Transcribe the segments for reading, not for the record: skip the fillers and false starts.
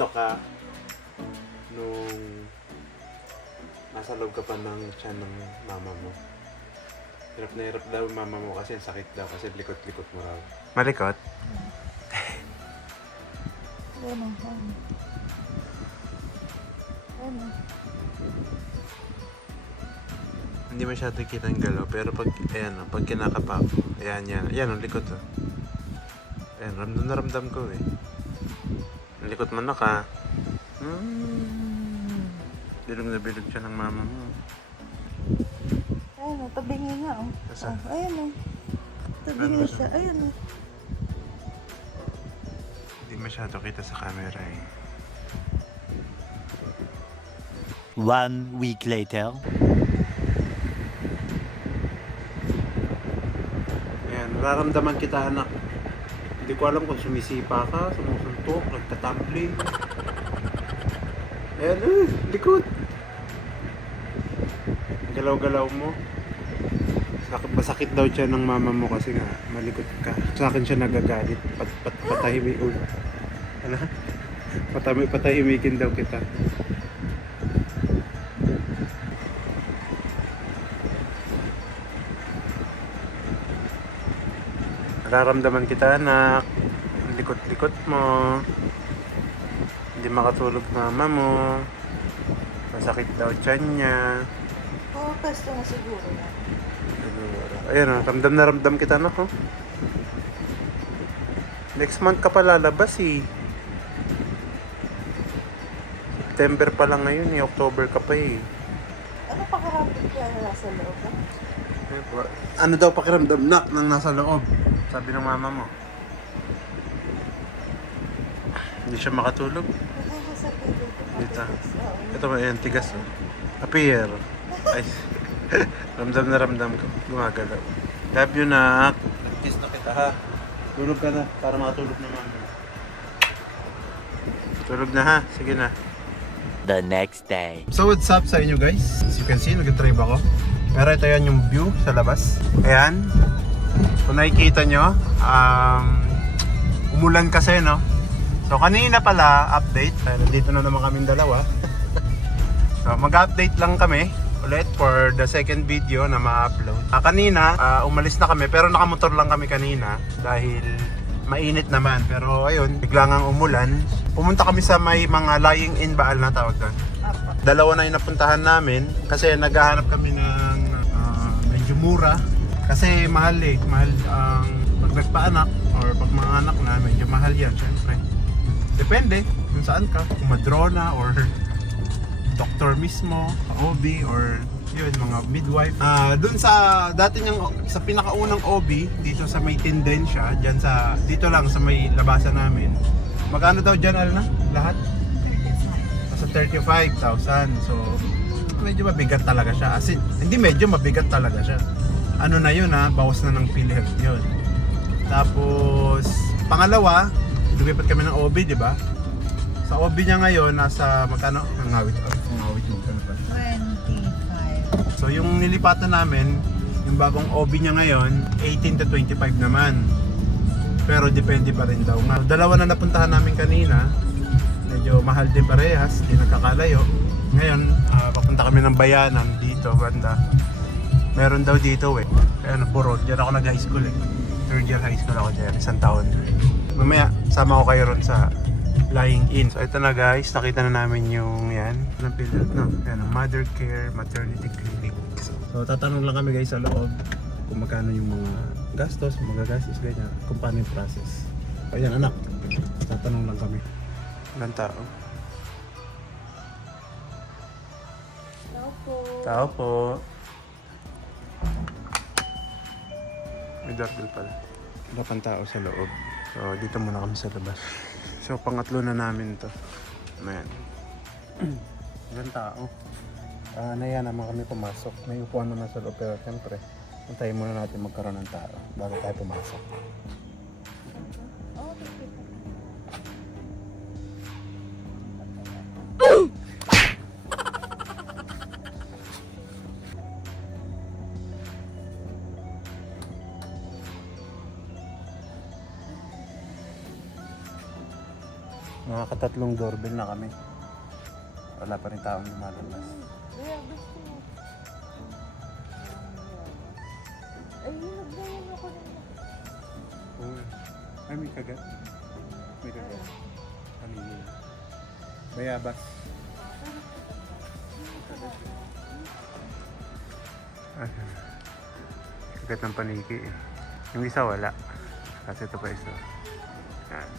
binato ka nung nasa loob ka pa ng tiyan ng mama mo. Hirap na hirap daw mama mo kasi sakit daw kasi likot-likot mo raw. Malikot? Ano? Ano? Hindi masyado kita ang galaw pero pag, ayan o, pag kinakapa ko, ayan yan, ayan ang likot o. Ayan, ramdam na ramdam ko eh. Ang likot mo na ka. Bilog na bilog siya ng mama mo. Ayun o, tabingi nga o. Asa? Ayun o. Tabingi siya, ayun o. Hindi masyado kita sa camera eh. 1 week later. Ayan, nararamdaman kita anak. Hindi ko alam kung sumisipa ka, sumusuntok, nagtatumbling. Ayan, likod. Galaw-galaw mo. Masakit daw siya ng mama mo kasi nga malikot ka. Sa akin siya nagagalit. Patahimik. Ano? Patahimikin daw kita. Nararamdaman kita anak. Ang likot-likot mo. Hindi makatulog mama mo. Masakit daw tiyan niya. Oo, pesto na siguro yan. Ayan o, ramdam na ramdam kita anak oh. Next month ka pa lalabas eh. September pa lang ngayon eh, October ka pa eh. Ano pakiramdam kaya nila sa loob? Ano daw pakiramdam nak nang nasa loob? Sabi ng mama mo. Hindi siya makatulog. Nakakasakit ito. Dito. Oo. Ito ba yan, tigas oh. Appear. Ay, ramdam na ramdam ko. Gumagalaw. Love you nak. Kiss na kita ha. Tulog ka na para makatulog na mama. Tulog na ha. Sige na. The next day. So what's up sa inyo guys? As you can see, nag-drive ako. Pero ito yan yung view sa labas. Ayan. Kung nakikita nyo, umulan kasi no. So kanina pala, update. Nandito na naman kaming dalawa. So mag-update lang kami ulit for the second video na ma-upload. Kanina, umalis na kami pero nakamotor lang kami kanina dahil mainit naman. Pero ayun, biglang ang umulan. Pumunta kami sa may mga lying in baal na tawag doon. Dalawa na yung napuntahan namin kasi naghahanap kami ng medyo mura. Kasi mahal eh. Mahal ang pag nagpaanak or pag mga anak na medyo mahal yan syempre. Depende kung saan ka. Kung madrona or doktor mismo, OB or yun, mga midwife. Doon sa dati niyang sa pinakaunang OB dito sa may Tendensya, diyan sa dito lang sa may labasan namin. Magkano daw diyan Alna? Lahat? Nasa 35,000. So medyo mabigat talaga siya. As in, hindi medyo mabigat talaga siya. Ano na yun ha, bawas na ng PhilHealth yun. Tapos pangalawa, lumipat kami ng OB, di ba? Sa OB niya ngayon, nasa magkano? Ang awit mo magkano ba? 25. So yung nilipatan namin, yung bagong OB niya ngayon, 18 to 25 naman. Pero depende pa rin daw. Dalawa na napuntahan namin kanina, medyo mahal din parehas, di nagkakalayo. Ngayon, papunta kami ng Bayanan dito, banda. Meron daw dito eh. Ayan, Burod. Diyan ako nag-high school eh. Third year high school ako dyan, isang taon. Mamaya, sama ko kayo ron sa lying in. So ito na guys, nakita na namin yung yan. Anong PhilHealth no? Yan, Mother Care Maternity Clinic. So tatanong lang kami guys sa loob kung magkano yung mga gastos, ganyan, kung paano yung process. Ayan anak, tatanong lang kami. Ilang tao? Tao po. Tao po. May doorbell pala. Wala pang tao sa loob. So dito muna kami sa labas. So pangatlo na namin to. Ayan. Ilang tao. Naya naman kami pumasok. May upuan naman sa loob pero siyempre antayin muna natin magkaroon ng tao bago tayo pumasok. Nakakatatlong doorbell na kami. Wala pa rin taong lumalabas. Kaya gusto mo. Ay, nagdayan ako nila. Oo. Ay, may kagat. May kagat. Panigil. Bayabas. Kagat ng paniki eh. Yung isa wala. Kasi ito pa isa. Yan.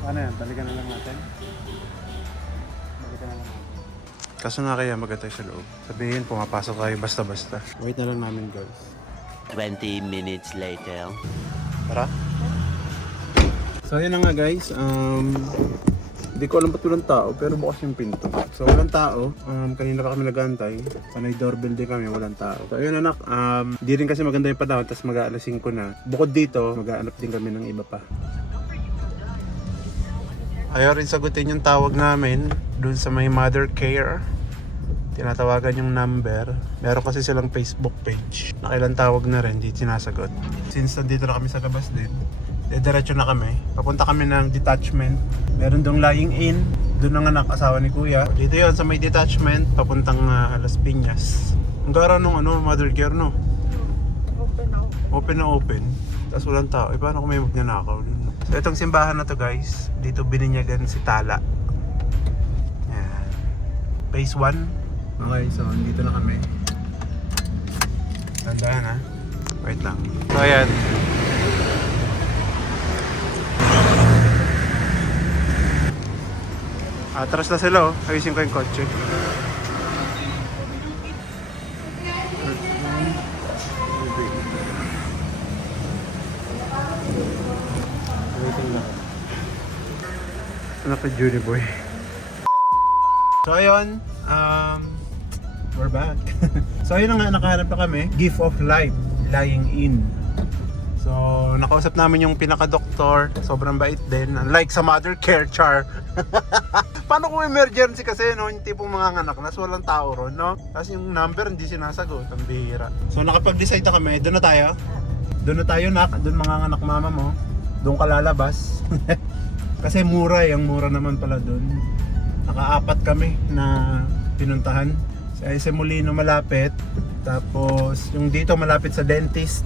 Ano yan? Balikan na lang natin. Balikan na lang natin. Kaso nga kaya magatay sa loob. Sabihin, pumapasok tayo basta-basta. Wait na lang namin, girls. 20 minutes later. Tara. So yun na nga guys, hindi ko alam ba't walang tao pero bukas yung pinto. So walang tao, kanina pa kami nag-aantay, panay doorbell din kami, walang tao. So ayun anak, di rin kasi maganda yung panahon, tapos mag-aalas 5 na. Bukod dito, mag-aanap din kami ng iba pa. Ayaw rin sagutin yung tawag namin dun sa may mother care. Tinatawagan yung number. Meron kasi silang Facebook page. Nakailang tawag na rin, di sinasagot. Since nandito na kami sa labas din, diretso na kami. Papunta kami ng detachment. Meron dong lying in. Doon ang anak, asawa ni kuya. Dito yon sa may detachment, papuntang Las Piñas. Ang gara nung mother care, no? Open na open. Open na open. Tapos walang tao. Paano kung may magnanakaw? So itong simbahan na to guys, dito bininyagan si Tala. Yan. Phase 1. Okay, so dito na kami. Tandaan ha. Wait lang. So ayan. Atras na sila oh. Ayusin ko yung kotse. Anak ni Judy boy. So ayun, we're back. So ayun na nga, nakahanap na kami. Gift of life, lying in. So nakausap namin yung pinaka-doktor. Sobrang bait din. Unlike sa mother care, char. Paano kung emergency kasi, no? Yung tipong mga anak na walang tao ron, no? Tapos yung number hindi sinasagot. Ang bihira. So nakapag-decide na kami. Doon na tayo. Doon na tayo, nak. Doon mga anak mama mo. Doon ka lalabas. Kasi mura, yung mura naman pala doon. Naka-4 kami na pinuntahan. Sa SM Molino malapit. Tapos yung dito malapit sa dentist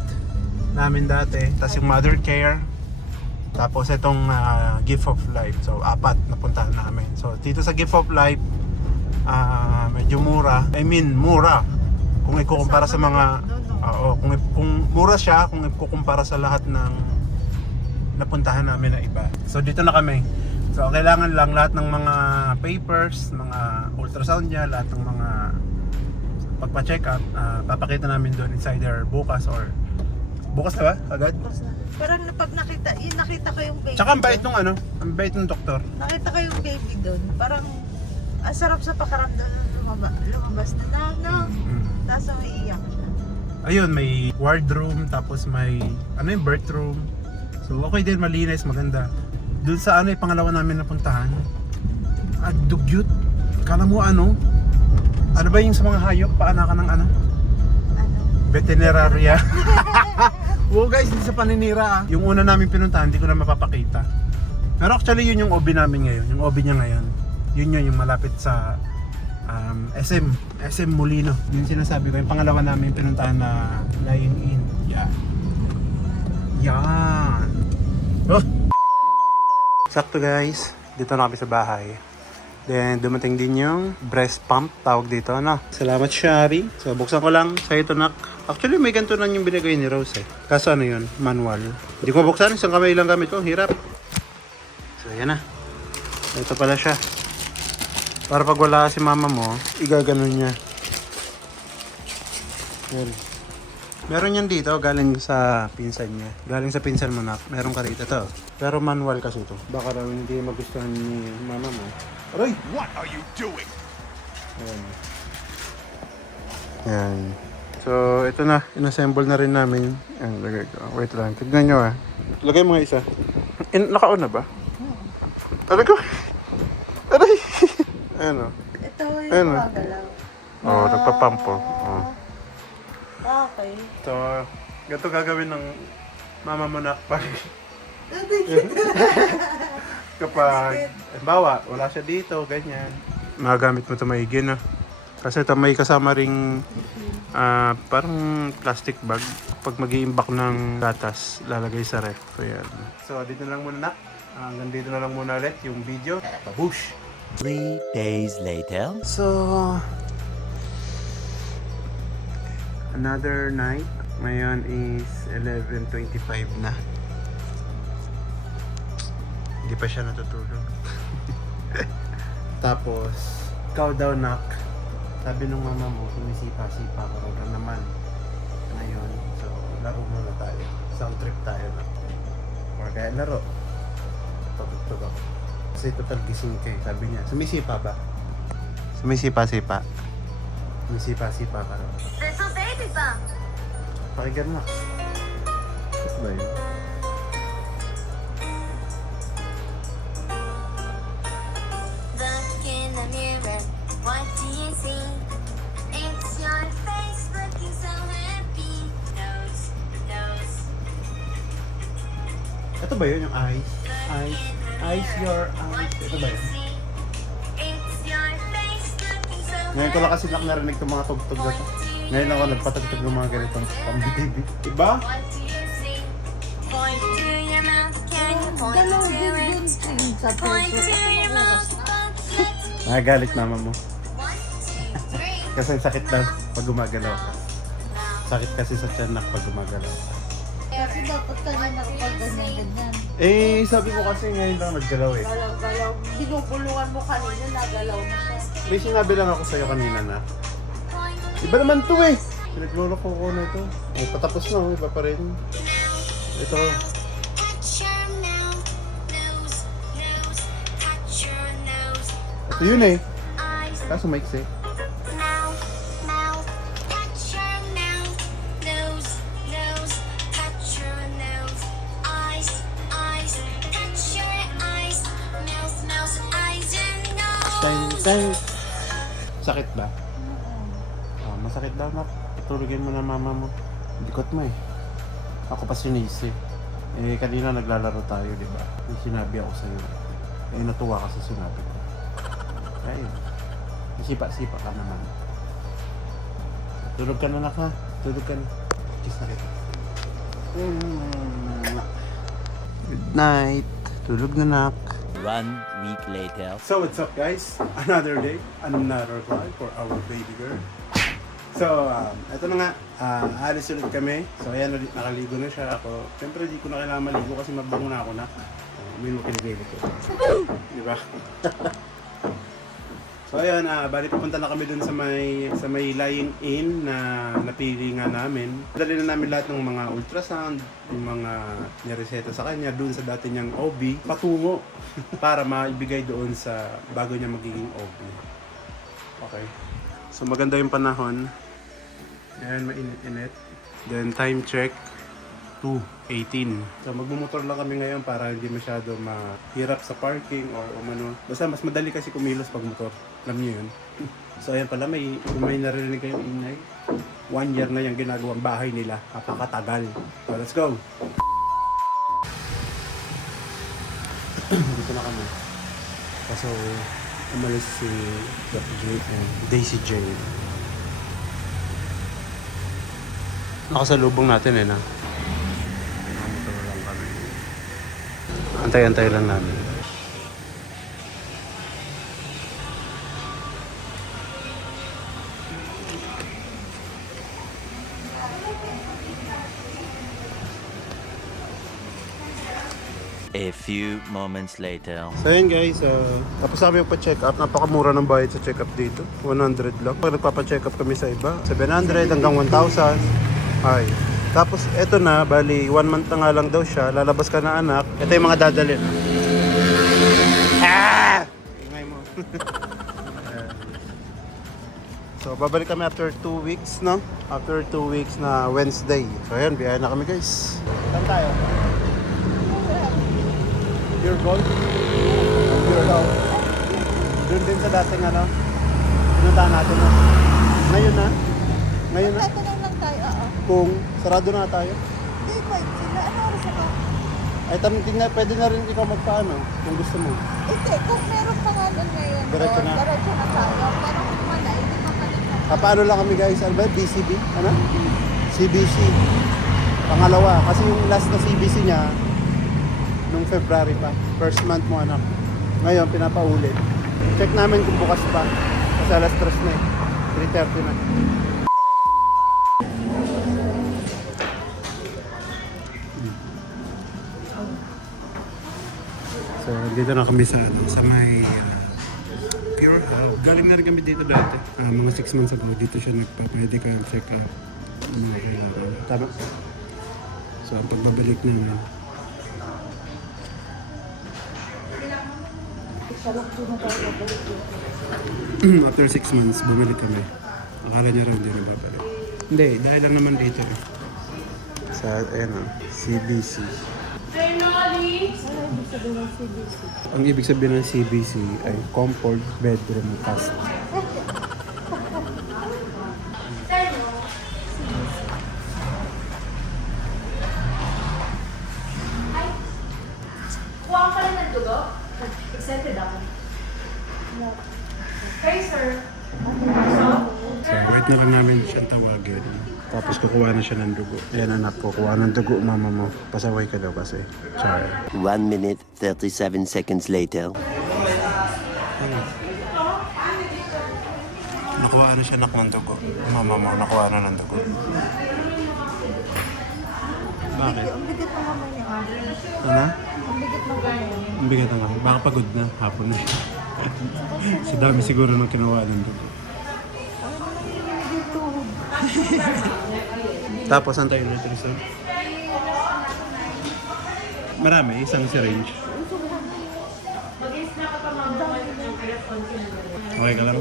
namin dati. Tapos yung mother care. Tapos itong Gift of Life. So 4 napuntahan namin. So dito sa Gift of Life, medyo mura. I mean mura. Kung ikukumpara sa mga... Oo, kung mura siya, kung ikukumpara sa lahat ng napuntahan namin na iba. So dito na kami. So kailangan lang lahat ng mga papers, mga ultrasound niya, lahat ng mga pagpa-check up, papakita namin doon. It's either bukas or bukas na ba? Agad? Parang pag nakita ko yung baby. Tsaka ang bait nung ang bait ng doktor. Nakita ko yung baby doon. Parang ang sarap sa pakaramdam lumabas na no. Tapos may iyak siya. Ayun, may wardroom, tapos may yung birth room. So okay din, malinis, maganda. Doon sa yung pangalawa namin napuntahan, dugyot. Kala mo ano ba yung sa mga hayop, paanakan ng Ano? veterinarya. Wow guys, hindi sa paninira. Yung una namin pinuntahan, hindi ko na mapapakita. Pero actually yun yung OB namin ngayon, yung OB niya ngayon. Yun yung malapit sa SM Molino. Yung sinasabi ko, yung pangalawa namin pinuntahan na lying in. Yeah. Yan. Oh. Sakto guys, dito na kami sa bahay. Then dumating din yung breast pump, tawag dito, ano. Salamat Shari. So buksan ko lang sa ito nak. Actually may ganito na yung binigay ni Rose eh. Kaso ano yun, manual. Hindi ko mabuksan, isang kamay lang gamit ko, hirap. So yan na. Ito pala siya. Para pag wala si mama mo, igaganon niya. Yan. Meron yan dito, galing sa pinsan niya. Galing sa pinsan mo na, meron ka rito to. Pero manual kasi to. Baka raw hindi magustuhan ni mama mo. Aray! What are you doing? Ayan. Ayan. So, ito na. Inassemble na rin namin. Ayan, lagay ko. Wait lang. Tignan nyo ah. Lagay mo nga isa. Naka-on na ba? Aray ko! Aray! Ayan o. Ito yung Ayun, gumagalaw. Oo, nagpapump po. Oo. Okay. So, ganito gagawin ng mama mo na pag kapag, bawa, wala siya dito, ganyan. Magamit mo ito maigi na. Kasi ito may kasama ring parang plastic bag. Pag mag-iimbak ng gatas, lalagay sa ref. So, yan. So, dito na lang muna na. Hanggang dito na lang muna ulit yung video. Babush! 3 days later. So, another night. Ngayon is 11:25 na. Hindi pa siya natutulog. Tapos, ikaw daw nak. Sabi nung mama mo, sumisipa-sipa ka na naman. Ngayon, so, laro muna tayo. Sound trip tayo na. Or kaya laro. Tutugtog ako. Kasi total gising kayo. Sabi niya, sumisipa ba? Sumisipa-sipa. Sumisipa-sipa ka raw. Little baby bump. Pakinggan mo. Ano ba yun? Look in the mirror. What do you see? It's your face looking so happy. Nose, nose. Ito ba yun yung eyes? Eyes? Eyes, your eyes. Ito ba yun? It's your face looking so Ngayon ko lang kasi narinig itong mga tugtog na to. Ngayon ako nagpatugtog ng mga ganitong pang-baby. Diba? What do you see? Point to your mouth. Can you point Dalawa to din it? sa Point peso. to your mouth. Let's Nagagalit mama mo. 1, 2, 3. Kasi sakit daw pag gumagalaw ka. Sakit kasi sa tiyan pag gumagalaw ka. Kasi dapat kanina kapag ganyan-ganyan. Eh, sabi mo kasi ngayon lang naggalaw eh. Galaw-galaw. Binubulungan mo kanina, nagalaw na siya. May sinabi lang ako sa'yo kanina na. Iba naman to eh. Pinagluloko ko na ito. Oh, patapos na, iba pa rin. Ito. Touch your mouth, nose, nose. Touch your nose, Ito yun eh. eyes, Kaso maiksi. mouth, mouth. Touch your mouth, nose, nose. Touch your nose, eyes, eyes. Touch your eyes, mouth, mouth, eyes and nose. Time. Sakit ba? Oh, masakit daw na. Tulugin mo na mama mo. Bikot mo eh. Ako pa sinisi. Eh, kanina naglalaro tayo, di ba? May sinabi ako sa'yo. Eh, natuwa ka sa sinabi ko. Kaya yun. Sipa-sipa ka naman. Tulog ka na ha. Tulog ka na. Kiss na kita. Good night. Tulog na nak. 1 week later. So what's up guys? Another day, another vlog for our baby girl. So, eto na nga, alis ulit kami. So ayan, ulit nakaligo na siya ako. Siyempre di ko na kailangan maligo kasi mabango na ako na. Uminom ko kinibili ko. Di ba? So ayan, bali pupunta na kami dun sa may line-in na napili nga namin. Dali na namin lahat ng mga ultrasound, yung mga nireseta sa kanya dun sa dati niyang OB, patungo para maibigay doon sa bago niya magiging OB. Okay. So maganda yung panahon. Ayan, mainit-init. Then time check, 2:18. So magmumotor lang kami ngayon para hindi masyado mahirap sa parking or umano. Basta mas madali kasi kumilos pag motor. Alam niyo yun. So ayan pala, may narinig kayong ingay. 1 year na yung ginagawang bahay nila. Napakatagal. So let's go! Dito na kami. Kaso umalis si Dr. J and Daisy Jane. Nakasalubong natin eh na. Motor lang kami. Antay-antay lang namin. A few moments later. So yun guys, tapos kami pa-check up. Napakamura ng bayad sa check up dito. 100 lang. Pag nagpapa-check up kami sa iba, 700 hanggang 1,000. Ay. Tapos eto na, bali 1 month na nga lang daw siya. Lalabas ka na anak. Ito yung mga dadalhin. Ah! Ingay mo. Ayan. So babalik kami after 2 weeks, no? After 2 weeks na Wednesday. So ayan, biyahe na kami guys. Saan tayo? Pure gold? Pure gold. Doon din sa dating ano. Pinuntahan natin no? Ngayon na? Ngayon na? Tatanong lang tayo, oo. Kung sarado na tayo? Hindi, 5 sila. Ano oras na ba? Ay, tingnan, pwede na rin ikaw magpaano kung gusto mo. Hindi, kung meron pa nga doon ngayon, Diretso na. diretso na tayo. Pero kung wala, hindi makalit na. Paano lang kami guys? Ano ba? BCB? Ano? CBC. Pangalawa. Kasi yung last na CBC niya, nung February pa. First month mo anak. Ngayon, pinapaulit. Check namin kung bukas pa. Kasi alas 3 na eh. 3:30 na. So, dito na kami sa, sa may Pure Health. Galing na rin kami dito dati. Mga 6 months ago, dito siya nagpa-medical check-up. Ano mga kailangan. Tama? So, ang pagbabalik namin. After 6 months, bumalik kami. Akala niya raw hindi na babalik. Hindi, dahil lang naman dito eh. Sa, ayan o, CBC. Ang ibig sabihin ng CBC ay Comfort Bedroom Cast. Kuha ka lang ng dugo? Excited ako. Hey, sir. So, wait na lang namin siyang tawagin. Tapos kukuha na siya ng dugo. Ayan anak, kukuha ng dugo mama mo. Pasaway ka daw kasi. Char. 1 minute 37 seconds later. Nakuha na siya ng dugo. Mama mo, nakuha na ng dugo. Bakit? Ang bigat na naman yung ano. Ano? Ang bigat na naman. Ang bigat na. Baka pagod na. Hapon na siya. Sa dami siguro nang kinuha ng dugo. Tapos, saan tayo nutrition? Marami, isang syringe. Okay ka lang?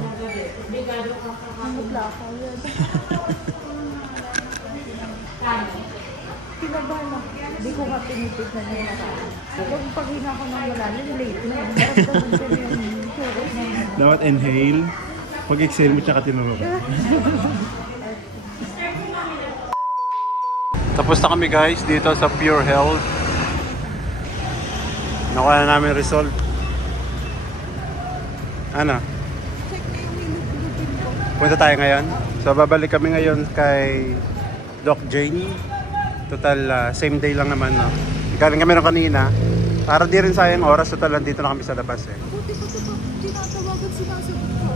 Kinabahan ako. Hindi ko nga tinitignan yung nakaraan. Kung paghina ko ng wala, late na yun. Naramdaman ko na yung surat na yun. Dapat inhale. Pag-exhale mo tsaka tinuro ka. Tapos na kami guys dito sa Pure Health. Nakuha na namin result. Ano? Check na yung hilupin ko. Punta tayo ngayon. So babalik kami ngayon kay Doc Jane. Total same day lang naman no. Galing kami rin kanina. Para di rin sayang oras. Total nandito na kami sa labas eh. Buti ko ito tinatawagan sinasagot ko.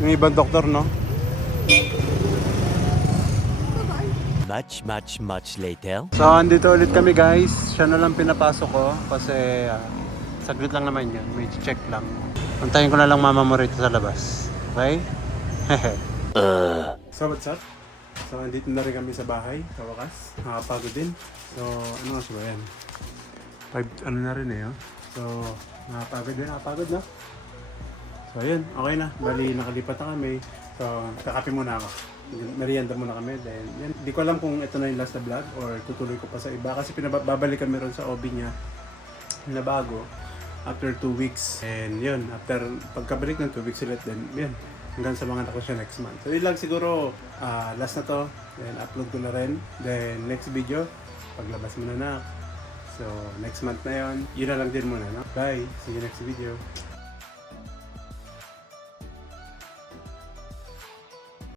Yung ibang doktor no. Much later. So andito ulit kami guys. Siya na lang pinapasok ko. Kasi saglit lang naman yun. May check lang. Antayin ko na lang mama mo rito sa labas. Okay? So what's up? So andito na rin kami sa bahay. Sa wakas. Nakapagod din. So ano nga ba yan? 5 ano na rin eh. Oh. So nakapagod din. Nakapagod na. So ayun. Okay na. Bali nakalipat na kami. So kakape muna ako. Merienda muna kami. Then yan. Di ko alam kung ito na yung last na vlog or tutuloy ko pa sa iba. Kasi babalik kami ron sa OB niya na bago. After 2 weeks. And yun. After pagkabalik ng 2 weeks ulit. Then yan. Hanggang sa mga anak ko siya next month. So yun lang siguro last na to. Then upload ko na rin. Then next video, paglabas mo na. So next month na yun. Yun na lang din muna. No? Bye! See you next video.